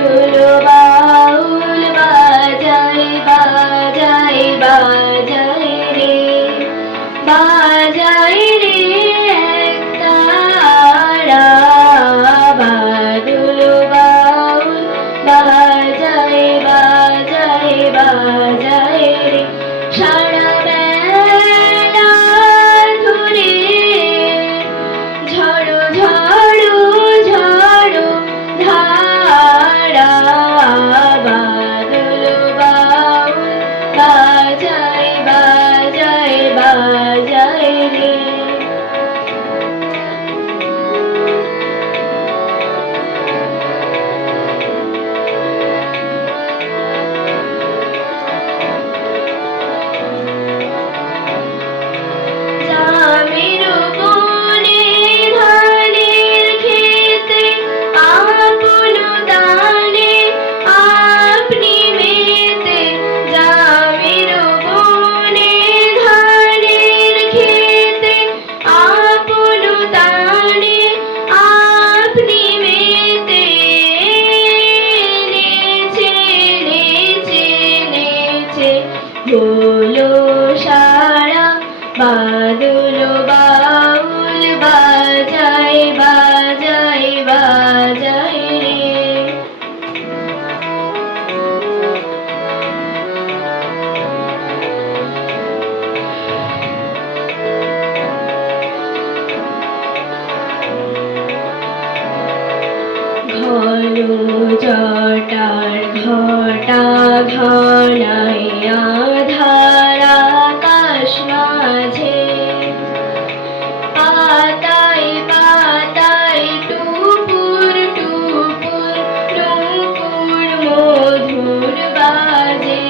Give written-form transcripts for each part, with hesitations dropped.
বাদুল বাউল বাজায় বাজায় বাজায় রে, বাজায় রে এক তারা। বাদুল বাউল বাজায় বাজায় বাজায় রে, সারা বেলা ধরে ঝড়ো ঝড়ো ঝড়ো ধারা। বাদল বাউল বাজায় বাজায় বাজায় রে। জামের বনে ধানের খেতে আপন দানে আপনি মেতে। জামের বনে ধানের খেতে আপন দানে আপনি মেতে। নেচে নেচে নেচে হলো সারা, বাদল বাউল বাজায় বাজায় বাজায় রে। ঘন জটার ঘটা ঘনায় আধার আকাশ মাঝে। পাতায় পাতায় টুপুর টুপুর টুপুর মধুর বাজে।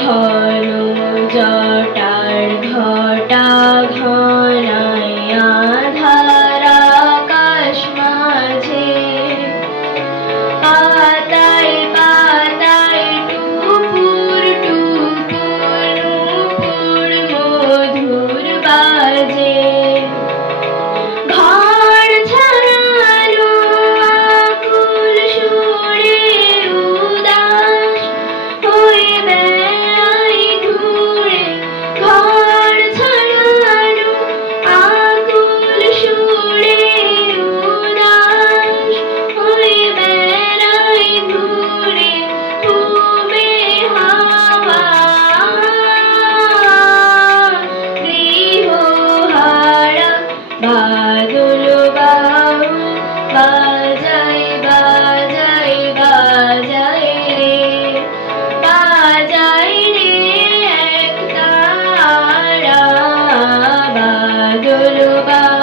ঘন জটার ঘটা ঘনায় আধার আকাশ মাঝে। পাতায় পাতায় টুপুর টুপুর টুপুর মধুর বাজে। ঘর ছাড়ানো আকুল সুরে উদাস হয়ে বেড়াই ঘুরে। ঘর ছাড়ানো আকুল সুরে উদাস হয়ে বেড়াই ঘুরে। ঘুমে হাওয়া গৃহহারা, বাদল বাউল বাজায় বাজায় বাজায় রে, বাজায় রে এক তারা। বাদল বাউল